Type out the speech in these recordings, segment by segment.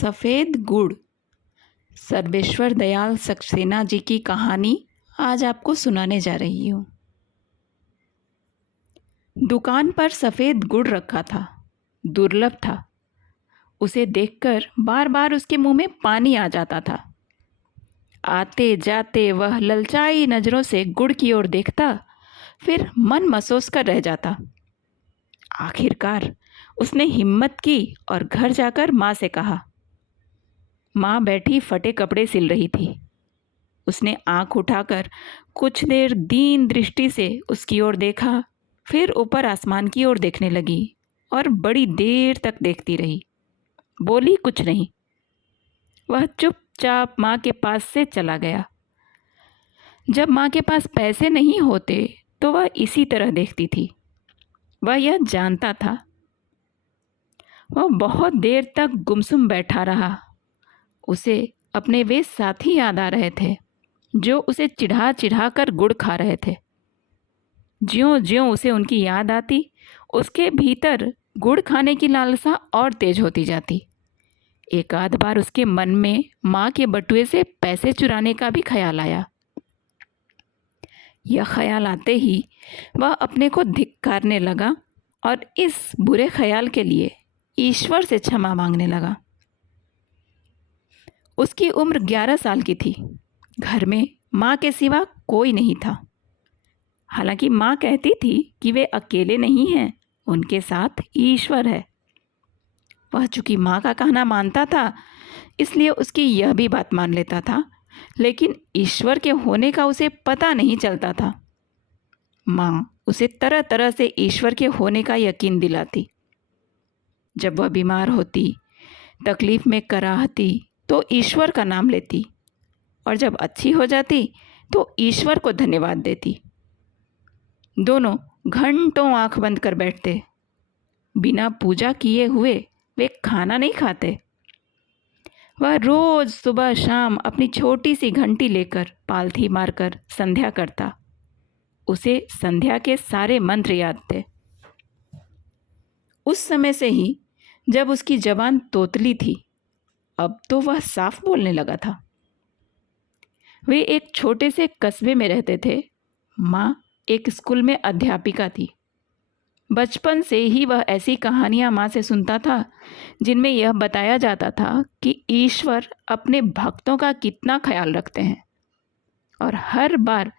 सफ़ेद गुड़। सर्वेश्वर दयाल सक्सेना जी की कहानी आज आपको सुनाने जा रही हूँ। दुकान पर सफ़ेद गुड़ रखा था, दुर्लभ था। उसे देखकर बार बार उसके मुंह में पानी आ जाता था। आते जाते वह ललचाई नज़रों से गुड़ की ओर देखता, फिर मन मसोस कर रह जाता। आखिरकार उसने हिम्मत की और घर जाकर माँ से कहा। माँ बैठी फटे कपड़े सिल रही थी। उसने आंख उठाकर कुछ देर दीन दृष्टि से उसकी ओर देखा, फिर ऊपर आसमान की ओर देखने लगी और बड़ी देर तक देखती रही। बोली कुछ नहीं। वह चुपचाप माँ के पास से चला गया। जब माँ के पास पैसे नहीं होते तो वह इसी तरह देखती थी। वह यह जानता था। वह बहुत देर तक गुमसुम बैठा रहा। उसे अपने वे साथी याद आ रहे थे जो उसे चिढ़ा चिढ़ा कर गुड़ खा रहे थे। ज्यों ज्यों उसे उनकी याद आती, उसके भीतर गुड़ खाने की लालसा और तेज होती जाती। एक आध बार उसके मन में माँ के बटुए से पैसे चुराने का भी ख्याल आया। यह ख्याल आते ही वह अपने को धिक्कारने लगा और इस बुरे ख्याल के लिए ईश्वर से क्षमा मांगने लगा। उसकी उम्र 11 साल की थी। घर में माँ के सिवा कोई नहीं था। हालांकि माँ कहती थी कि वे अकेले नहीं हैं, उनके साथ ईश्वर है। वह चूंकि माँ का कहना मानता था, इसलिए उसकी यह भी बात मान लेता था, लेकिन ईश्वर के होने का उसे पता नहीं चलता था। माँ उसे तरह तरह से ईश्वर के होने का यकीन दिलाती। जब वह बीमार होती, तकलीफ में कराहती, तो ईश्वर का नाम लेती, और जब अच्छी हो जाती तो ईश्वर को धन्यवाद देती। दोनों घंटों आंख बंद कर बैठते। बिना पूजा किए हुए वे खाना नहीं खाते। वह रोज सुबह शाम अपनी छोटी सी घंटी लेकर पालथी मारकर संध्या करता। उसे संध्या के सारे मंत्र याद थे। उस समय से ही जब उसकी जबान तोतली थी, अब तो वह साफ बोलने लगा था। वे एक छोटे से कस्बे में रहते थे। माँ एक स्कूल में अध्यापिका थी। बचपन से ही वह ऐसी कहानियाँ माँ से सुनता था जिनमें यह बताया जाता था कि ईश्वर अपने भक्तों का कितना ख्याल रखते हैं, और हर बार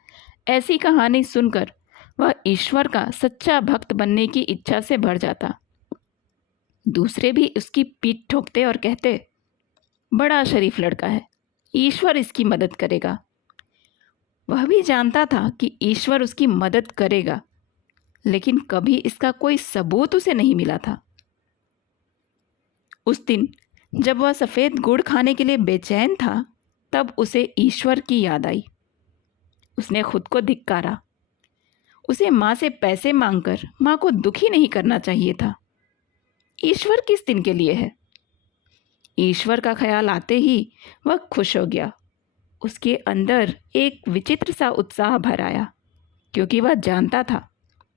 ऐसी कहानी सुनकर वह ईश्वर का सच्चा भक्त बनने की इच्छा से भर जाता। दूसरे भी उसकी पीठ ठोकते और कहते, बड़ा शरीफ लड़का है, ईश्वर इसकी मदद करेगा। वह भी जानता था कि ईश्वर उसकी मदद करेगा, लेकिन कभी इसका कोई सबूत उसे नहीं मिला था। उस दिन जब वह सफ़ेद गुड़ खाने के लिए बेचैन था, तब उसे ईश्वर की याद आई। उसने खुद को धिक्कारा। उसे माँ से पैसे मांगकर माँ को दुखी नहीं करना चाहिए था। ईश्वर किस दिन के लिए है? ईश्वर का ख्याल आते ही वह खुश हो गया। उसके अंदर एक विचित्र सा उत्साह भर आया, क्योंकि वह जानता था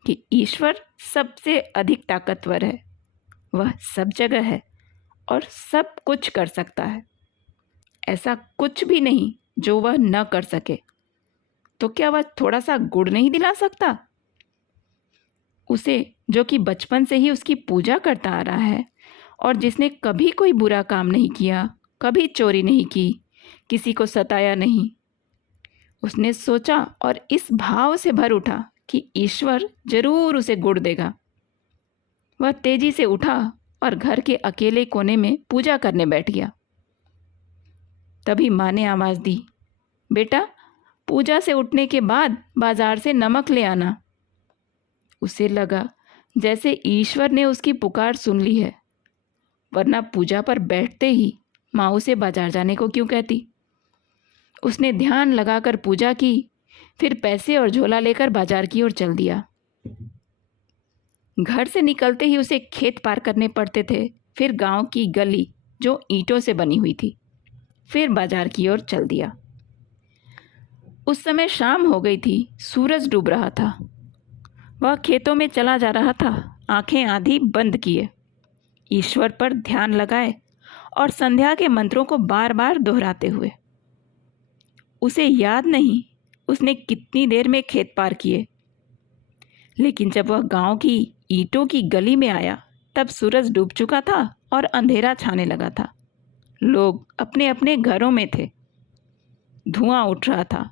कि ईश्वर सबसे अधिक ताकतवर है। वह सब जगह है और सब कुछ कर सकता है। ऐसा कुछ भी नहीं जो वह न कर सके। तो क्या वह थोड़ा सा गुड़ नहीं दिला सकता? उसे, जो कि बचपन से ही उसकी पूजा करता आ रहा है और जिसने कभी कोई बुरा काम नहीं किया, कभी चोरी नहीं की, किसी को सताया नहीं। उसने सोचा और इस भाव से भर उठा कि ईश्वर जरूर उसे गुड़ देगा। वह तेजी से उठा और घर के अकेले कोने में पूजा करने बैठ गया। तभी माँ ने आवाज़ दी, बेटा, पूजा से उठने के बाद बाजार से नमक ले आना। उसे लगा जैसे ईश्वर ने उसकी पुकार सुन ली है, वरना पूजा पर बैठते ही माँ उसे बाजार जाने को क्यों कहती। उसने ध्यान लगाकर पूजा की, फिर पैसे और झोला लेकर बाजार की ओर चल दिया। घर से निकलते ही उसे खेत पार करने पड़ते थे, फिर गांव की गली जो ईंटों से बनी हुई थी, फिर बाजार की ओर चल दिया। उस समय शाम हो गई थी, सूरज डूब रहा था। वह खेतों में चला जा रहा था, आंखें आधी बंद किए, ईश्वर पर ध्यान लगाए और संध्या के मंत्रों को बार बार दोहराते हुए। उसे याद नहीं उसने कितनी देर में खेत पार किए, लेकिन जब वह गांव की ईंटों की गली में आया तब सूरज डूब चुका था और अंधेरा छाने लगा था। लोग अपने अपने घरों में थे। धुआं उठ रहा था।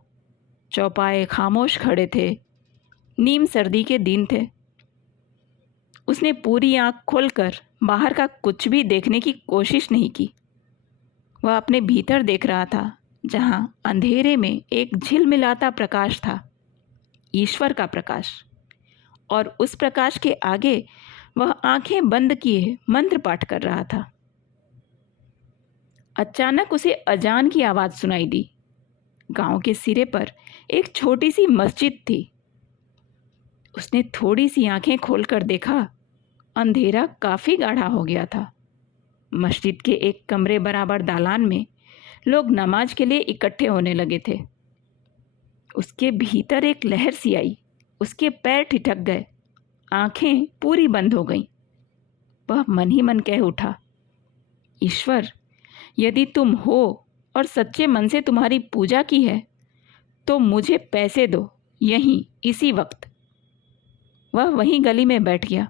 चौपाए खामोश खड़े थे। नीम सर्दी के दिन थे। उसने पूरी आंख खोलकर बाहर का कुछ भी देखने की कोशिश नहीं की। वह अपने भीतर देख रहा था, जहां अंधेरे में एक झिलमिलाता प्रकाश था, ईश्वर का प्रकाश। और उस प्रकाश के आगे वह आंखें बंद किए मंत्र पाठ कर रहा था। अचानक उसे अजान की आवाज़ सुनाई दी। गांव के सिरे पर एक छोटी सी मस्जिद थी। उसने थोड़ी सी आंखें खोलकर देखा। अंधेरा काफ़ी गाढ़ा हो गया था। मस्जिद के एक कमरे बराबर दालान में लोग नमाज के लिए इकट्ठे होने लगे थे। उसके भीतर एक लहर सी आई। उसके पैर ठिठक गए। आंखें पूरी बंद हो गईं। वह मन ही मन कह उठा, ईश्वर, यदि तुम हो और सच्चे मन से तुम्हारी पूजा की है तो मुझे पैसे दो, यहीं इसी वक्त। वह वहीं गली में बैठ गया।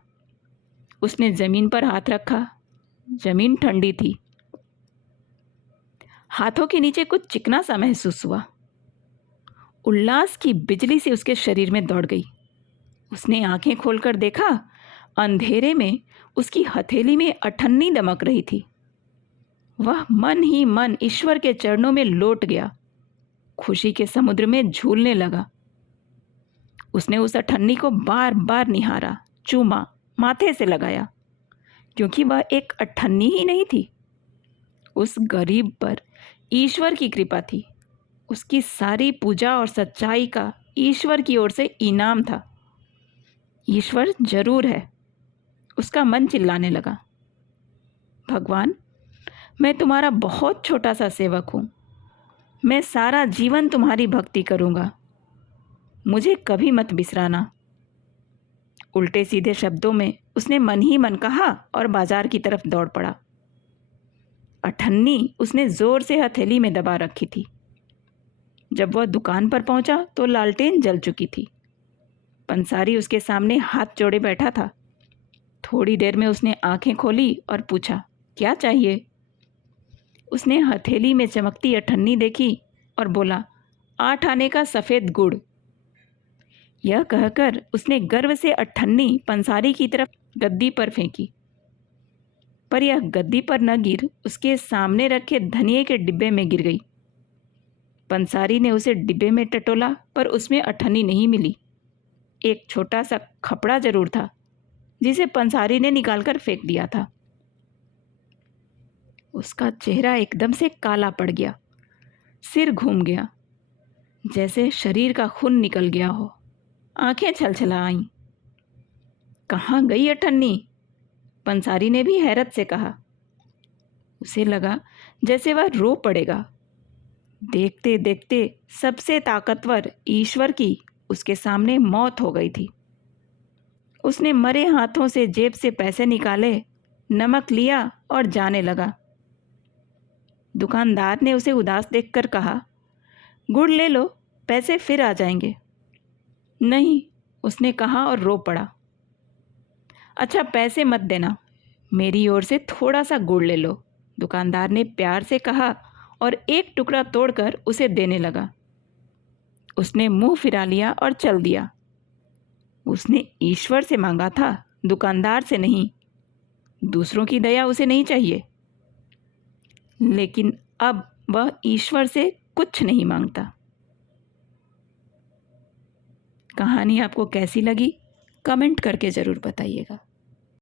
उसने ज़मीन पर हाथ रखा। ज़मीन ठंडी थी। हाथों के नीचे कुछ चिकना सा महसूस हुआ। उल्लास की बिजली से उसके शरीर में दौड़ गई। उसने आंखें खोलकर देखा। अंधेरे में उसकी हथेली में अठन्नी दमक रही थी। वह मन ही मन ईश्वर के चरणों में लौट गया। खुशी के समुद्र में झूलने लगा। उसने उस अठन्नी को बार बार निहारा, चूमा, माथे से लगाया, क्योंकि वह एक अठन्नी ही नहीं थी। उस गरीब पर ईश्वर की कृपा थी। उसकी सारी पूजा और सच्चाई का ईश्वर की ओर से इनाम था। ईश्वर जरूर है। उसका मन चिल्लाने लगा, भगवान, मैं तुम्हारा बहुत छोटा सा सेवक हूँ। मैं सारा जीवन तुम्हारी भक्ति करूँगा। मुझे कभी मत बिसराना। उल्टे सीधे शब्दों में उसने मन ही मन कहा और बाजार की तरफ दौड़ पड़ा। अठन्नी उसने जोर से हथेली में दबा रखी थी। जब वह दुकान पर पहुंचा तो लालटेन जल चुकी थी। पंसारी उसके सामने हाथ जोड़े बैठा था। थोड़ी देर में उसने आंखें खोली और पूछा, क्या चाहिए? उसने हथेली में चमकती अठन्नी देखी और बोला, 8 आने का सफ़ेद गुड़। यह कहकर उसने गर्व से अठन्नी पंसारी की तरफ गद्दी पर फेंकी, पर यह गद्दी पर न गिर उसके सामने रखे धनिये के डिब्बे में गिर गई। पंसारी ने उसे डिब्बे में टटोला, पर उसमें अठन्नी नहीं मिली। एक छोटा सा खपड़ा जरूर था, जिसे पंसारी ने निकालकर फेंक दिया था। उसका चेहरा एकदम से काला पड़ गया। सिर घूम गया, जैसे शरीर का खून निकल गया हो। आंखें छलछला आईं। कहाँ गई अठन्नी? पंसारी ने भी हैरत से कहा। उसे लगा जैसे वह रो पड़ेगा। देखते देखते सबसे ताकतवर ईश्वर की उसके सामने मौत हो गई थी। उसने मरे हाथों से जेब से पैसे निकाले, नमक लिया और जाने लगा। दुकानदार ने उसे उदास देखकर कहा, गुड़ ले लो, पैसे फिर आ जाएंगे। नहीं, उसने कहा और रो पड़ा। अच्छा, पैसे मत देना, मेरी ओर से थोड़ा सा गुड़ ले लो, दुकानदार ने प्यार से कहा और एक टुकड़ा तोड़कर उसे देने लगा। उसने मुंह फिरा लिया और चल दिया। उसने ईश्वर से मांगा था, दुकानदार से नहीं। दूसरों की दया उसे नहीं चाहिए, लेकिन अब वह ईश्वर से कुछ नहीं मांगता। कहानी आपको कैसी लगी? कमेंट करके ज़रूर बताइएगा।